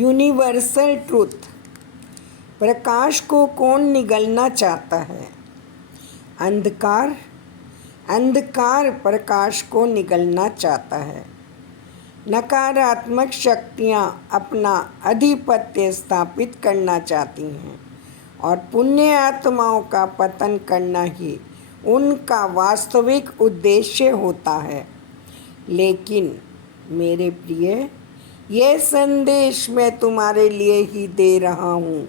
Universal truth. प्रकाश को कौन निगलना चाहता है? अंधकार। अंधकार प्रकाश को निगलना चाहता है। नकारात्मक शक्तियाँ अपना आधिपत्य स्थापित करना चाहती हैं और पुण्य आत्माओं का पतन करना ही उनका वास्तविक उद्देश्य होता है। लेकिन मेरे प्रिय, यह संदेश मैं तुम्हारे लिए ही दे रहा हूँ।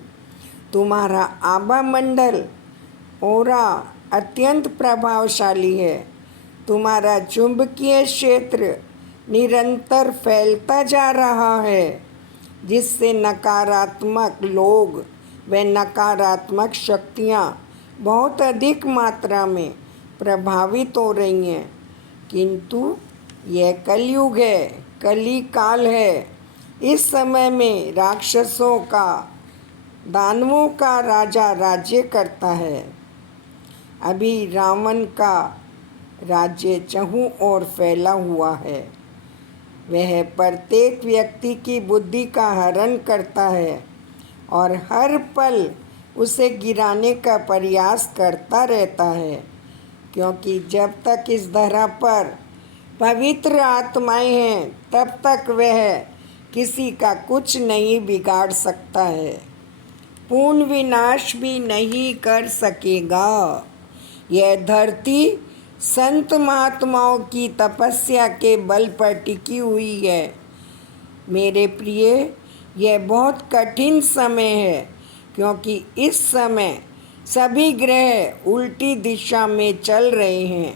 तुम्हारा आभा मंडल ओरा अत्यंत प्रभावशाली है। तुम्हारा चुंबकीय क्षेत्र निरंतर फैलता जा रहा है, जिससे नकारात्मक लोग व नकारात्मक शक्तियाँ बहुत अधिक मात्रा में प्रभावित हो रही हैं। किंतु यह कलयुग है, कली काल है। इस समय में राक्षसों का, दानवों का राजा राज्य करता है। अभी रावण का राज्य चहुं ओर फैला हुआ है। वह प्रत्येक व्यक्ति की बुद्धि का हरण करता है और हर पल उसे गिराने का प्रयास करता रहता है, क्योंकि जब तक इस धरा पर पवित्र आत्माएं हैं, तब तक वह किसी का कुछ नहीं बिगाड़ सकता है, पूर्ण विनाश भी नहीं कर सकेगा। यह धरती संत महात्माओं की तपस्या के बल पर टिकी हुई है। मेरे प्रिय, यह बहुत कठिन समय है, क्योंकि इस समय सभी ग्रह उल्टी दिशा में चल रहे हैं।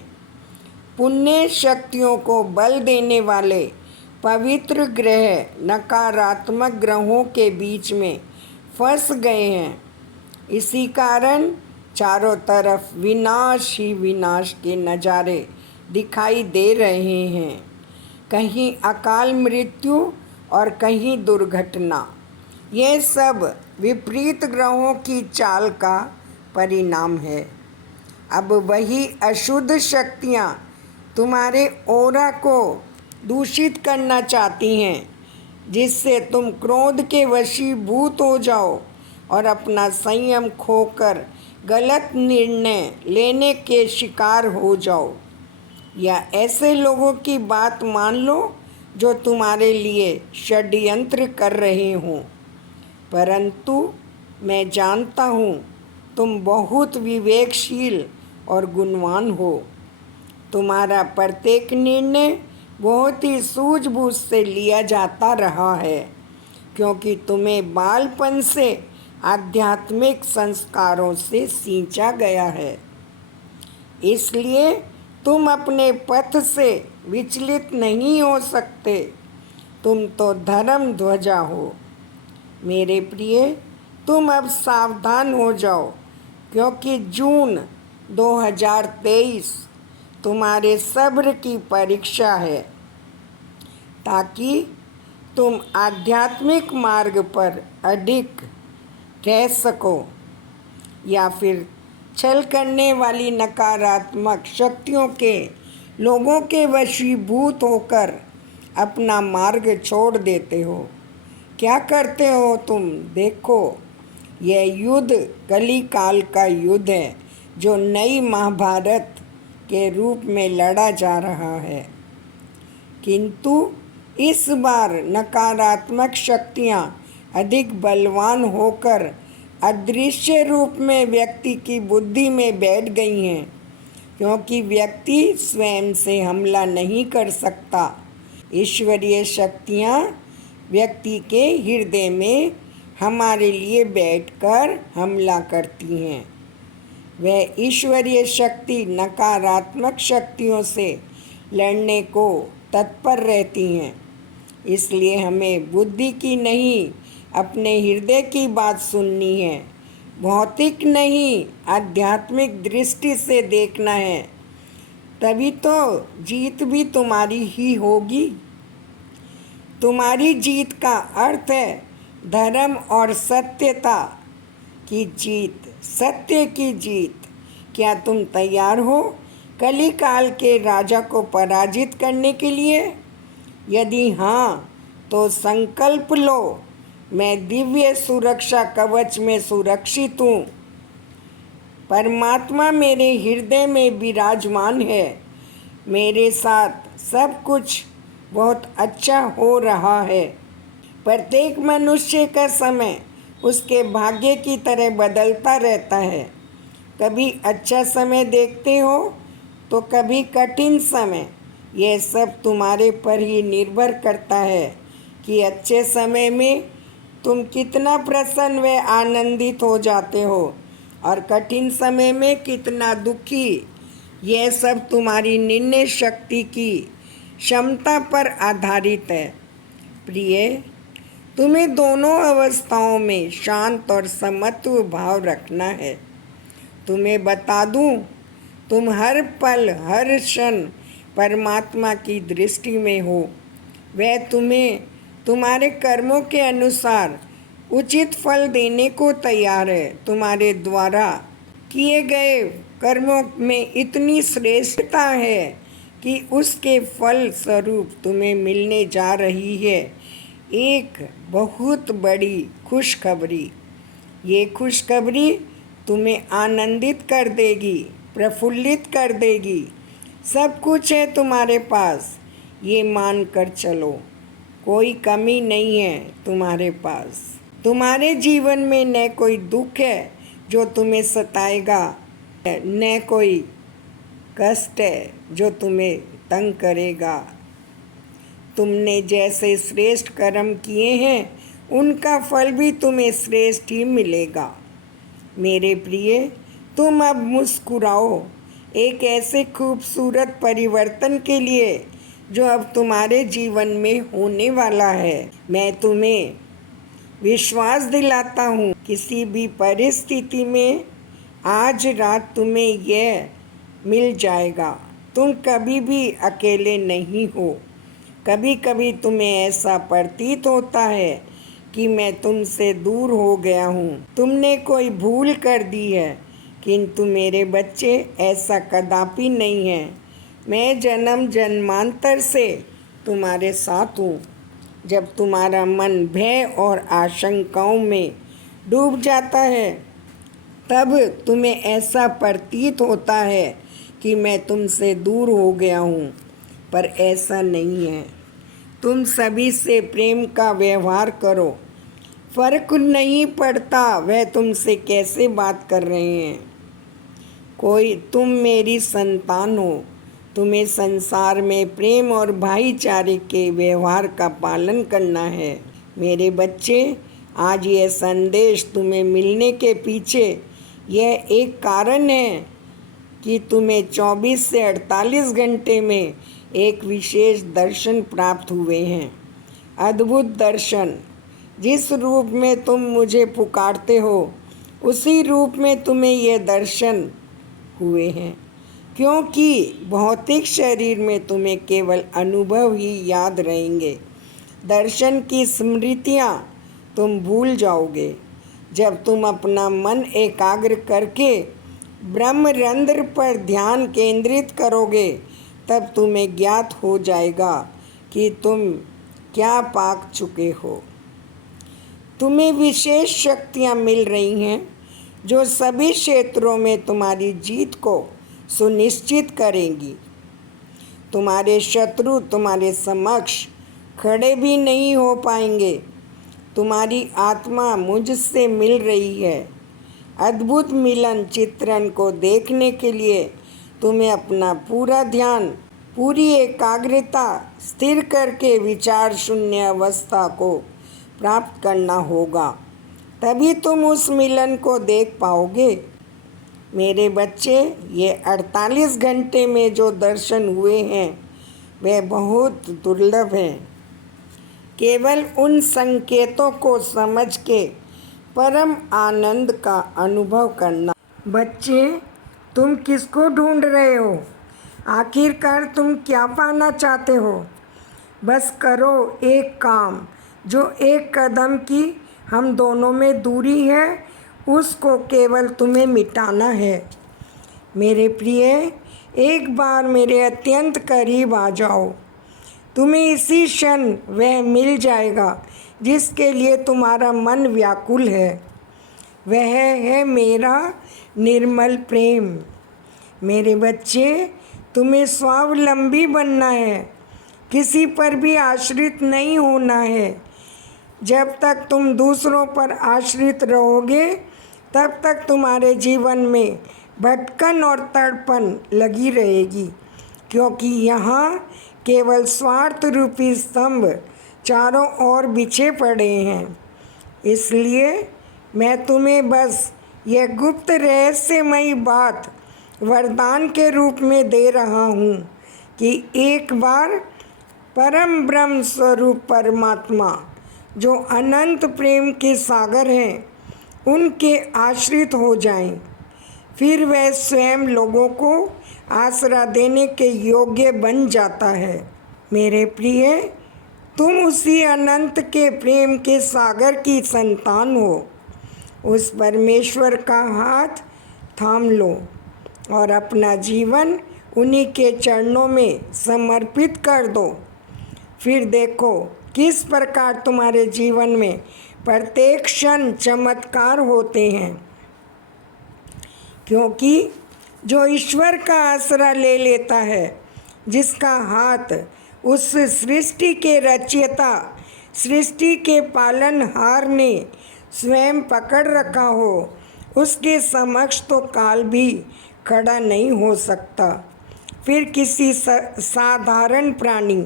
पुण्य शक्तियों को बल देने वाले पवित्र ग्रह नकारात्मक ग्रहों के बीच में फंस गए हैं। इसी कारण चारों तरफ विनाश ही विनाश के नज़ारे दिखाई दे रहे हैं। कहीं अकाल मृत्यु और कहीं दुर्घटना। ये सब विपरीत ग्रहों की चाल का परिणाम है। अब वही अशुद्ध शक्तियाँ तुम्हारे ओरा को दूषित करना चाहती हैं, जिससे तुम क्रोध के वशीभूत हो जाओ और अपना संयम खोकर गलत निर्णय लेने के शिकार हो जाओ, या ऐसे लोगों की बात मान लो जो तुम्हारे लिए षड्यंत्र कर रहे हों। परंतु मैं जानता हूँ तुम बहुत विवेकशील और गुणवान हो। तुम्हारा प्रत्येक निर्णय बहुत ही सूझबूझ से लिया जाता रहा है, क्योंकि तुम्हें बालपन से आध्यात्मिक संस्कारों से सींचा गया है। इसलिए तुम अपने पथ से विचलित नहीं हो सकते। तुम तो धर्म ध्वजा हो। मेरे प्रिय, तुम अब सावधान हो जाओ, क्योंकि जून 2023 तुम्हारे सब्र की परीक्षा है, ताकि तुम आध्यात्मिक मार्ग पर अडिग रह सको, या फिर छल करने वाली नकारात्मक शक्तियों के लोगों के वशीभूत होकर अपना मार्ग छोड़ देते हो। क्या करते हो तुम? देखो, यह युद्ध कली काल का युद्ध है, जो नई महाभारत के रूप में लड़ा जा रहा है। किंतु इस बार नकारात्मक शक्तियाँ अधिक बलवान होकर अदृश्य रूप में व्यक्ति की बुद्धि में बैठ गई हैं, क्योंकि व्यक्ति स्वयं से हमला नहीं कर सकता। ईश्वरीय शक्तियाँ व्यक्ति के हृदय में हमारे लिए बैठकर हमला करती हैं। वह ईश्वरीय शक्ति नकारात्मक शक्तियों से लड़ने को तत्पर रहती हैं। इसलिए हमें बुद्धि की नहीं, अपने हृदय की बात सुननी है। भौतिक नहीं, आध्यात्मिक दृष्टि से देखना है, तभी तो जीत भी तुम्हारी ही होगी। तुम्हारी जीत का अर्थ है धर्म और सत्यता की जीत, सत्य की जीत। क्या तुम तैयार हो कली काल के राजा को पराजित करने के लिए? यदि हाँ, तो संकल्प लो मैं दिव्य सुरक्षा कवच में सुरक्षित हूँ। परमात्मा मेरे हृदय में विराजमान है। मेरे साथ सब कुछ बहुत अच्छा हो रहा है। प्रत्येक मनुष्य का समय उसके भाग्य की तरह बदलता रहता है। कभी अच्छा समय देखते हो तो कभी कठिन समय। यह सब तुम्हारे पर ही निर्भर करता है कि अच्छे समय में तुम कितना प्रसन्न व आनंदित हो जाते हो और कठिन समय में कितना दुखी। यह सब तुम्हारी निर्णय शक्ति की क्षमता पर आधारित है। प्रिय, तुम्हें दोनों अवस्थाओं में शांत और समत्व भाव रखना है। तुम्हें बता दूं, तुम हर पल हर क्षण परमात्मा की दृष्टि में हो। वह तुम्हें तुम्हारे कर्मों के अनुसार उचित फल देने को तैयार है। तुम्हारे द्वारा किए गए कर्मों में इतनी श्रेष्ठता है कि उसके फल स्वरूप तुम्हें मिलने जा रही है एक बहुत बड़ी खुशखबरी। ये खुशखबरी तुम्हें आनंदित कर देगी, प्रफुल्लित कर देगी। सब कुछ है तुम्हारे पास, ये मान कर चलो। कोई कमी नहीं है तुम्हारे पास। तुम्हारे जीवन में न कोई दुख है जो तुम्हें सताएगा, न कोई कष्ट है जो तुम्हें तंग करेगा। तुमने जैसे श्रेष्ठ कर्म किए हैं उनका फल भी तुम्हें श्रेष्ठ ही मिलेगा। मेरे प्रिय, तुम अब मुस्कुराओ एक ऐसे खूबसूरत परिवर्तन के लिए जो अब तुम्हारे जीवन में होने वाला है। मैं तुम्हें विश्वास दिलाता हूँ, किसी भी परिस्थिति में आज रात तुम्हें यह मिल जाएगा। तुम कभी भी अकेले नहीं हो। कभी कभी तुम्हें ऐसा प्रतीत होता है कि मैं तुमसे दूर हो गया हूँ, तुमने कोई भूल कर दी है, किंतु मेरे बच्चे ऐसा कदापि नहीं है। मैं जन्म जन्मांतर से तुम्हारे साथ हूँ। जब तुम्हारा मन भय और आशंकाओं में डूब जाता है तब तुम्हें ऐसा प्रतीत होता है कि मैं तुमसे दूर हो गया हूँ, पर ऐसा नहीं है। तुम सभी से प्रेम का व्यवहार करो। फर्क नहीं पड़ता वह तुमसे कैसे बात कर रहे हैं। तुम मेरी संतान हो। तुम्हें संसार में प्रेम और भाईचारे के व्यवहार का पालन करना है। मेरे बच्चे, आज यह संदेश तुम्हें मिलने के पीछे यह एक कारण है कि तुम्हें 24 से 48 घंटे में एक विशेष दर्शन प्राप्त हुए हैं। अद्भुत दर्शन। जिस रूप में तुम मुझे पुकारते हो उसी रूप में तुम्हें ये दर्शन हुए हैं, क्योंकि भौतिक शरीर में तुम्हें केवल अनुभव ही याद रहेंगे। दर्शन की स्मृतियाँ तुम भूल जाओगे। जब तुम अपना मन एकाग्र करके ब्रह्मरंध्र पर ध्यान केंद्रित करोगे तब तुम्हें ज्ञात हो जाएगा कि तुम क्या पाक चुके हो। तुम्हें विशेष शक्तियाँ मिल रही हैं जो सभी क्षेत्रों में तुम्हारी जीत को सुनिश्चित करेंगी। तुम्हारे शत्रु तुम्हारे समक्ष खड़े भी नहीं हो पाएंगे। तुम्हारी आत्मा मुझसे मिल रही है। अद्भुत मिलन चित्रण को देखने के लिए तुम्हें अपना पूरा ध्यान, पूरी एकाग्रता स्थिर करके विचार शून्य अवस्था को प्राप्त करना होगा। तभी तुम उस मिलन को देख पाओगे। मेरे बच्चे, ये 48 घंटे में जो दर्शन हुए हैं वे बहुत दुर्लभ हैं। केवल उन संकेतों को समझ के परम आनंद का अनुभव करना। बच्चे, तुम किसको ढूंढ रहे हो? आखिरकार तुम क्या पाना चाहते हो? बस करो एक काम, जो एक कदम की हम दोनों में दूरी है उसको केवल तुम्हें मिटाना है। मेरे प्रिय, एक बार मेरे अत्यंत करीब आ जाओ। तुम्हें इसी क्षण वह मिल जाएगा जिसके लिए तुम्हारा मन व्याकुल है, वह है मेरा निर्मल प्रेम। मेरे बच्चे, तुम्हें स्वावलंबी बनना है, किसी पर भी आश्रित नहीं होना है। जब तक तुम दूसरों पर आश्रित रहोगे, तब तक तुम्हारे जीवन में भटकन और तड़पन लगी रहेगी, क्योंकि यहाँ केवल स्वार्थ रूपी स्तंभ चारों ओर बिछे पड़े हैं। इसलिए मैं तुम्हें बस यह गुप्त रहस्यमयी बात वरदान के रूप में दे रहा हूँ कि एक बार परम ब्रह्म स्वरूप परमात्मा, जो अनंत प्रेम के सागर हैं, उनके आश्रित हो जाएं। फिर वह स्वयं लोगों को आसरा देने के योग्य बन जाता है। मेरे प्रिय, तुम उसी अनंत के प्रेम के सागर की संतान हो। उस परमेश्वर का हाथ थाम लो और अपना जीवन उन्हीं के चरणों में समर्पित कर दो। फिर देखो किस प्रकार तुम्हारे जीवन में प्रत्येक क्षण चमत्कार होते हैं, क्योंकि जो ईश्वर का आसरा ले लेता है, जिसका हाथ उस सृष्टि के रचयिता, सृष्टि के पालनहार ने स्वयं पकड़ रखा हो, उसके समक्ष तो काल भी खड़ा नहीं हो सकता। फिर किसी साधारण प्राणी,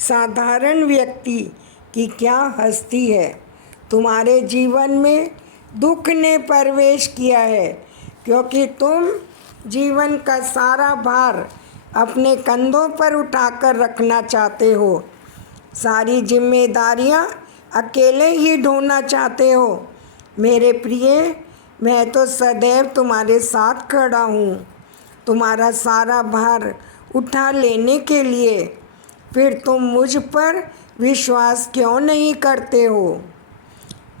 साधारण व्यक्ति की क्या हस्ती है। तुम्हारे जीवन में दुख ने प्रवेश किया है, क्योंकि तुम जीवन का सारा भार अपने कंधों पर उठाकर रखना चाहते हो, सारी जिम्मेदारियां अकेले ही ढोना चाहते हो। मेरे प्रिय, मैं तो सदैव तुम्हारे साथ खड़ा हूँ, तुम्हारा सारा भार उठा लेने के लिए। फिर तुम मुझ पर विश्वास क्यों नहीं करते हो?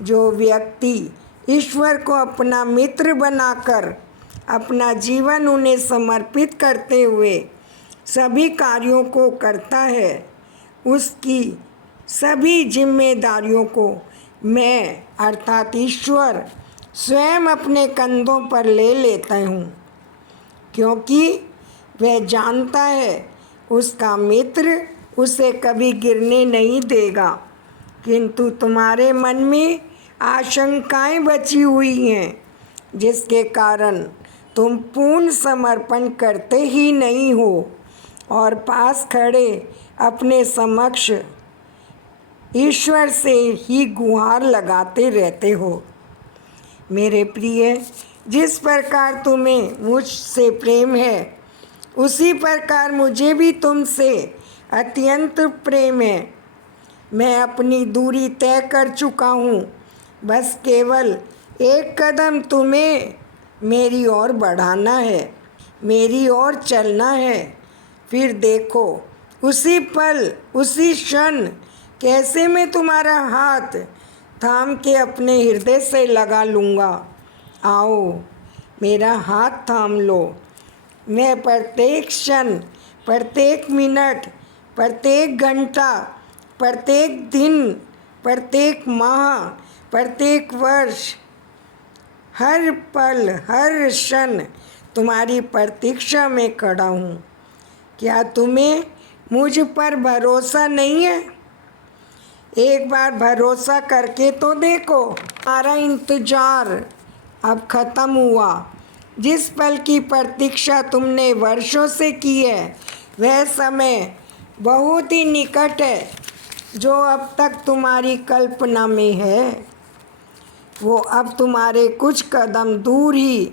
जो व्यक्ति ईश्वर को अपना मित्र बनाकर अपना जीवन उन्हें समर्पित करते हुए सभी कार्यों को करता है, उसकी सभी जिम्मेदारियों को मैं अर्थात ईश्वर स्वयं अपने कंधों पर ले लेता हूँ, क्योंकि वह जानता है उसका मित्र उसे कभी गिरने नहीं देगा। किंतु तुम्हारे मन में आशंकाएं बची हुई हैं, जिसके कारण तुम पूर्ण समर्पण करते ही नहीं हो और पास खड़े अपने समक्ष ईश्वर से ही गुहार लगाते रहते हो। मेरे प्रिय, जिस प्रकार तुम्हें मुझसे प्रेम है, उसी प्रकार मुझे भी तुमसे अत्यंत प्रेम है। मैं अपनी दूरी तय कर चुका हूँ, बस केवल एक कदम तुम्हें मेरी ओर बढ़ाना है, मेरी ओर चलना है। फिर देखो उसी पल, उसी क्षण कैसे मैं तुम्हारा हाथ थाम के अपने हृदय से लगा लूँगा। आओ, मेरा हाथ थाम लो। मैं प्रत्येक क्षण, प्रत्येक मिनट, प्रत्येक घंटा, प्रत्येक दिन, प्रत्येक माह, प्रत्येक वर्ष, हर पल, हर क्षण तुम्हारी प्रतीक्षा में खड़ा हूँ। क्या तुम्हें मुझ पर भरोसा नहीं है? एक बार भरोसा करके तो देखो। हमारा इंतजार अब ख़त्म हुआ। जिस पल की प्रतीक्षा तुमने वर्षों से की है, वह समय बहुत ही निकट है। जो अब तक तुम्हारी कल्पना में है, वो अब तुम्हारे कुछ कदम दूर ही,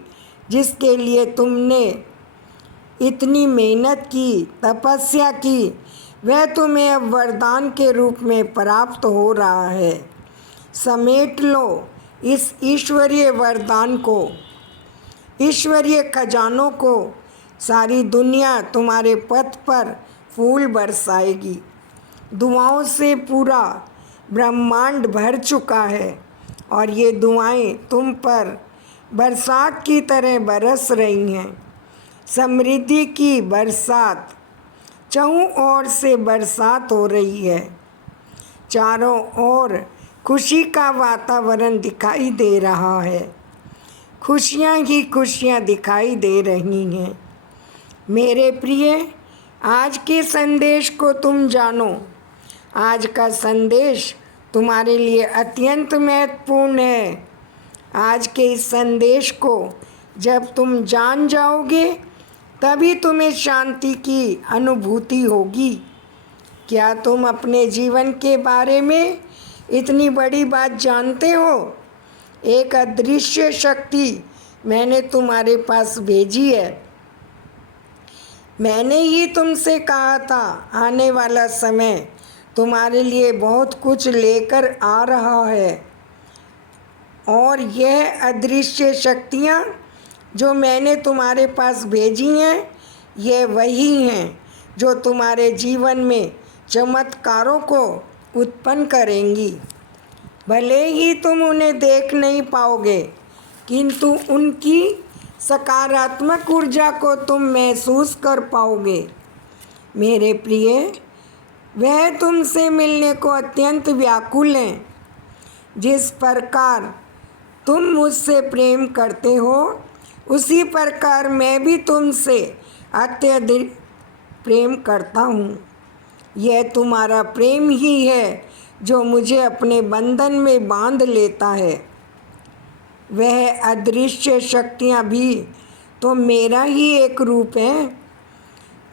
जिसके लिए तुमने इतनी मेहनत की, तपस्या की, वह तुम्हें अब वरदान के रूप में प्राप्त हो रहा है। समेट लो इस ईश्वरीय वरदान को, ईश्वरीय खजानों को। सारी दुनिया तुम्हारे पथ पर फूल बरसाएगी। दुआओं से पूरा ब्रह्मांड भर चुका है और ये दुआएं तुम पर बरसात की तरह बरस रही हैं। समृद्धि की बरसात, चहुं ओर से बरसात हो रही है। चारों ओर खुशी का वातावरण दिखाई दे रहा है। खुशियाँ ही खुशियाँ दिखाई दे रही हैं। मेरे प्रिय, आज के संदेश को तुम जानो। आज का संदेश तुम्हारे लिए अत्यंत महत्वपूर्ण है। आज के इस संदेश को जब तुम जान जाओगे तभी तुम्हें शांति की अनुभूति होगी। क्या तुम अपने जीवन के बारे में इतनी बड़ी बात जानते हो? एक अदृश्य शक्ति मैंने तुम्हारे पास भेजी है। मैंने ही तुमसे कहा था आने वाला समय तुम्हारे लिए बहुत कुछ लेकर आ रहा है। और यह अदृश्य शक्तियाँ जो मैंने तुम्हारे पास भेजी हैं, ये वही हैं जो तुम्हारे जीवन में चमत्कारों को उत्पन्न करेंगी। भले ही तुम उन्हें देख नहीं पाओगे, किंतु उनकी सकारात्मक ऊर्जा को तुम महसूस कर पाओगे। मेरे प्रिय, वह तुमसे मिलने को अत्यंत व्याकुल हैं। जिस प्रकार तुम मुझसे प्रेम करते हो, उसी प्रकार मैं भी तुमसे अत्यधिक प्रेम करता हूँ। यह तुम्हारा प्रेम ही है जो मुझे अपने बंधन में बांध लेता है। वह अदृश्य शक्तियाँ भी तो मेरा ही एक रूप है।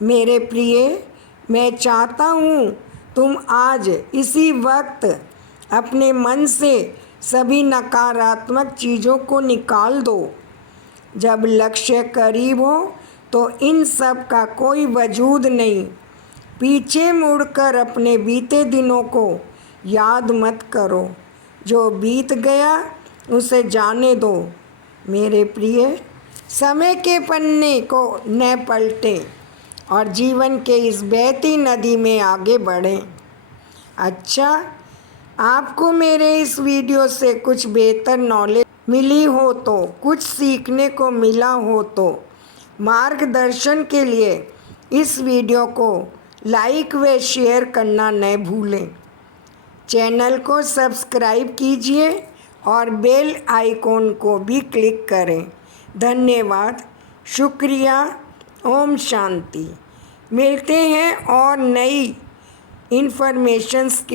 मेरे प्रिय, मैं चाहता हूँ तुम आज इसी वक्त अपने मन से सभी नकारात्मक चीज़ों को निकाल दो। जब लक्ष्य करीब हो तो इन सब का कोई वजूद नहीं। पीछे मुड़कर अपने बीते दिनों को याद मत करो। जो बीत गया उसे जाने दो। मेरे प्रिय, समय के पन्ने को न पलटें और जीवन के इस बहती नदी में आगे बढ़ें। अच्छा, आपको मेरे इस वीडियो से कुछ बेहतर नॉलेज मिली हो तो, कुछ सीखने को मिला हो तो, मार्गदर्शन के लिए इस वीडियो को लाइक व शेयर करना न भूलें। चैनल को सब्सक्राइब कीजिए और बेल आइकॉन को भी क्लिक करें। धन्यवाद, शुक्रिया, ओम शांति। मिलते हैं और नई इन्फॉर्मेशंस के